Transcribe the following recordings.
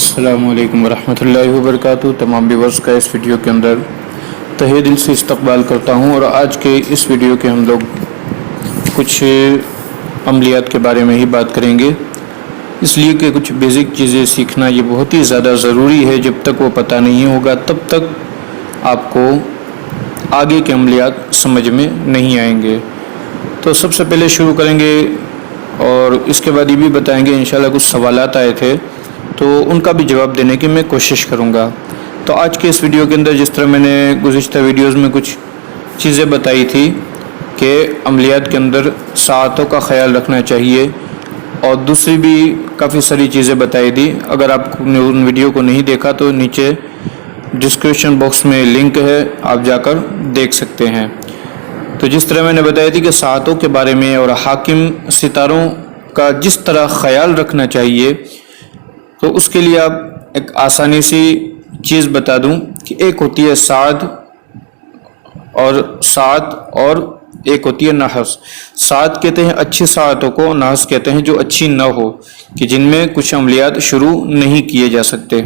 السلام علیکم ورحمۃ اللہ وبرکاتہ۔ تمام ویورز کا اس ویڈیو کے اندر تہہ دل سے استقبال کرتا ہوں، اور آج کے اس ویڈیو کے ہم لوگ کچھ عملیات کے بارے میں ہی بات کریں گے، اس لیے کہ کچھ بیسک چیزیں سیکھنا یہ بہت ہی زیادہ ضروری ہے۔ جب تک وہ پتہ نہیں ہوگا تب تک آپ کو آگے کے عملیات سمجھ میں نہیں آئیں گے۔ تو سب سے پہلے شروع کریں گے، اور اس کے بعد یہ بھی بتائیں گے انشاءاللہ کچھ سوالات آئے تھے تو ان کا بھی جواب دینے کی میں کوشش کروں گا۔ تو آج کے اس ویڈیو کے اندر جس طرح میں نے گزشتہ ویڈیوز میں کچھ چیزیں بتائی تھی کہ عملیات کے اندر ساعتوں کا خیال رکھنا چاہیے، اور دوسری بھی کافی ساری چیزیں بتائی تھی۔ اگر آپ نے ان ویڈیو کو نہیں دیکھا تو نیچے ڈسکرپشن باکس میں لنک ہے، آپ جا کر دیکھ سکتے ہیں۔ تو جس طرح میں نے بتائی تھی کہ ساعتوں کے بارے میں اور حاکم ستاروں کا جس طرح خیال رکھنا چاہیے، تو اس کے لیے آپ ایک آسانی سی چیز بتا دوں کہ ایک ہوتی ہے ساعت اور ایک ہوتی ہے نحس۔ ساعت کہتے ہیں اچھی ساعتوں کو، نحس کہتے ہیں جو اچھی نہ ہو، کہ جن میں کچھ عملیات شروع نہیں کیے جا سکتے۔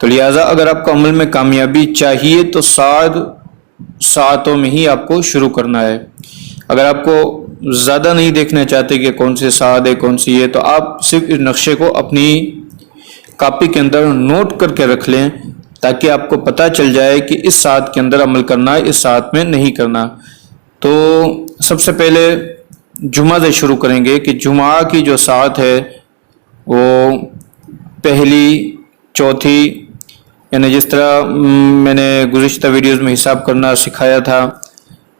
تو لہٰذا اگر آپ کو عمل میں کامیابی چاہیے تو ساعتوں میں ہی آپ کو شروع کرنا ہے۔ اگر آپ کو زیادہ نہیں دیکھنا چاہتے کہ کون سی ساعت ہے کون سی ہے، تو آپ صرف اس نقشے کو اپنی کاپی کے اندر نوٹ کر کے رکھ لیں، تاکہ آپ کو پتہ چل جائے کہ اس ساعت کے اندر عمل کرنا ہے، اس ساعت میں نہیں کرنا۔ تو سب سے پہلے جمعہ سے شروع کریں گے کہ جمعہ کی جو ساعت ہے وہ پہلی، چوتھی، یعنی جس طرح میں نے گزشتہ ویڈیوز میں حساب کرنا سکھایا تھا،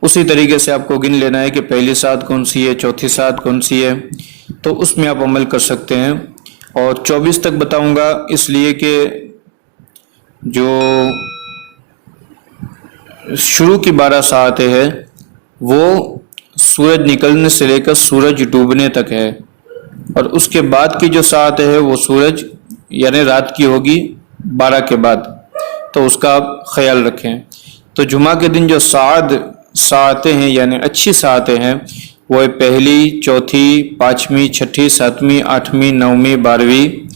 اسی طریقے سے آپ کو گن لینا ہے کہ پہلی ساعت کون سی ہے، چوتھی ساعت کون سی ہے، تو اس میں آپ عمل کر سکتے ہیں۔ اور 24 تک بتاؤں گا، اس لیے کہ جو شروع کی 12 ساعتیں ہیں وہ سورج نکلنے سے لے کر سورج ڈوبنے تک ہے، اور اس کے بعد کی جو ساعتیں ہیں وہ سورج یعنی رات کی ہوگی 12 کے بعد، تو اس کا آپ خیال رکھیں۔ تو جمعہ کے دن جو ساعتیں ہیں یعنی اچھی ساعتیں ہیں وہ پہلی، چوتھی، پانچویں، چھٹی، ساتویں، آٹھویں، نویں، 12ویں،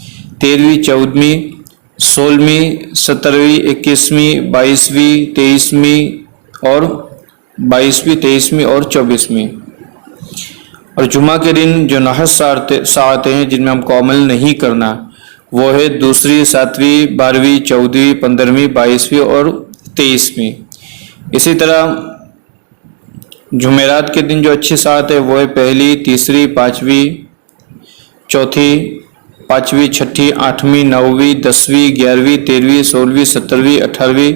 13ویں، 14ویں، 16ویں، 17ویں، 21ویں، 22ویں، 23ویں اور 24ویں۔ اور جمعہ کے دن جو نحس ساعتیں ہیں جن میں ہم کو عمل نہیں کرنا، وہ ہے دوسری، 7ویں، 12ویں، 14ویں، 15ویں، 22ویں اور 23ویں۔ اسی طرح جمعرات کے دن جو اچھی ساعت ہے وہ ہے پہلی، تیسری، پانچویں، چوتھی، پانچویں، چھٹی، آٹھویں، نویں، 10ویں، 11ویں، 13ویں، 16ویں، 17ویں، 18ویں،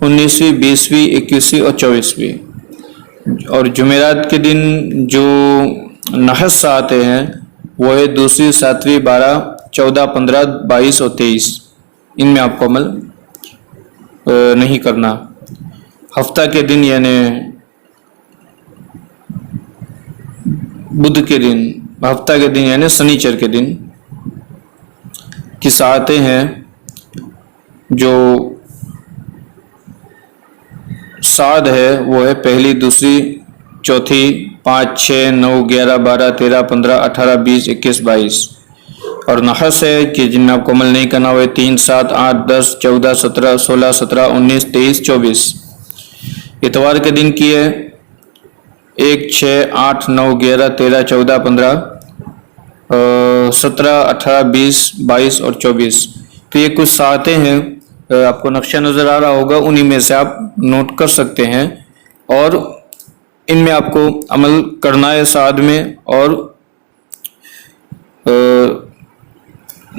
19ویں، 20ویں، 21ویں اور 24ویں۔ اور جمعرات کے دن جو نحس ساعتیں ہیں وہ ہے دوسری، 7ویں، 12، 14، 15، 22 اور 23۔ ان میں آپ کو عمل نہیں کرنا۔ ہفتہ کے دن یعنی بدھ کے دن، ہفتہ کے دن یعنی سنیچر کے دن کی ساعتیں ہیں، جو ساعت ہے وہ ہے پہلی، دوسری، چوتھی، 5، 6، 9، 11، 12، 13، 15، 18، 20، 21، 22۔ اور نحس ہے کہ جن میں آپ کو عمل نہیں کرنا ہوئے 3، 7، 8، 10، 14، 17، 16، 17، 19، 23، 24۔ اتوار کے دن کی ہے 1، 6، 8، 9، 11، 13، 14، 15، 17، 18، 20، 22 اور 24۔ تو یہ کچھ ساعتیں ہیں، آپ کو نقشہ نظر آ رہا ہوگا، انہی میں سے آپ نوٹ کر سکتے ہیں، اور ان میں آپ کو عمل کرنا ہے ساعت میں، اور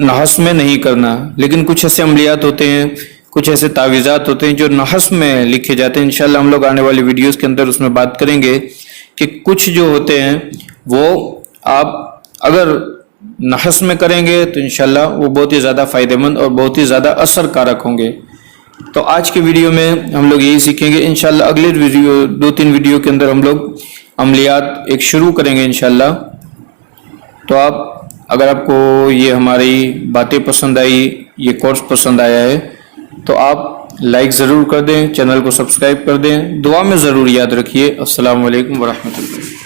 نحس میں نہیں کرنا۔ لیکن کچھ ایسے عملیات ہوتے ہیں، کچھ ایسے تعویذات ہوتے ہیں جو نحس میں لکھے جاتے ہیں۔ انشاءاللہ ہم لوگ آنے والی ویڈیوز کے اندر اس میں بات کریں گے کہ کچھ جو ہوتے ہیں وہ آپ اگر نحس میں کریں گے تو انشاءاللہ وہ بہت ہی زیادہ فائدہ مند اور بہت ہی زیادہ اثر کارک ہوں گے۔ تو آج کے ویڈیو میں ہم لوگ یہی سیکھیں گے۔ انشاءاللہ اگلے ویڈیو 2-3 ویڈیو کے اندر ہم لوگ عملیات ایک شروع کریں گے انشاءاللہ۔ تو اگر آپ کو یہ ہماری باتیں پسند آئی، یہ کورس پسند آیا ہے، تو آپ لائک ضرور کر دیں، چینل کو سبسکرائب کر دیں، دعا میں ضرور یاد رکھیے۔ السلام علیکم ورحمۃ اللہ۔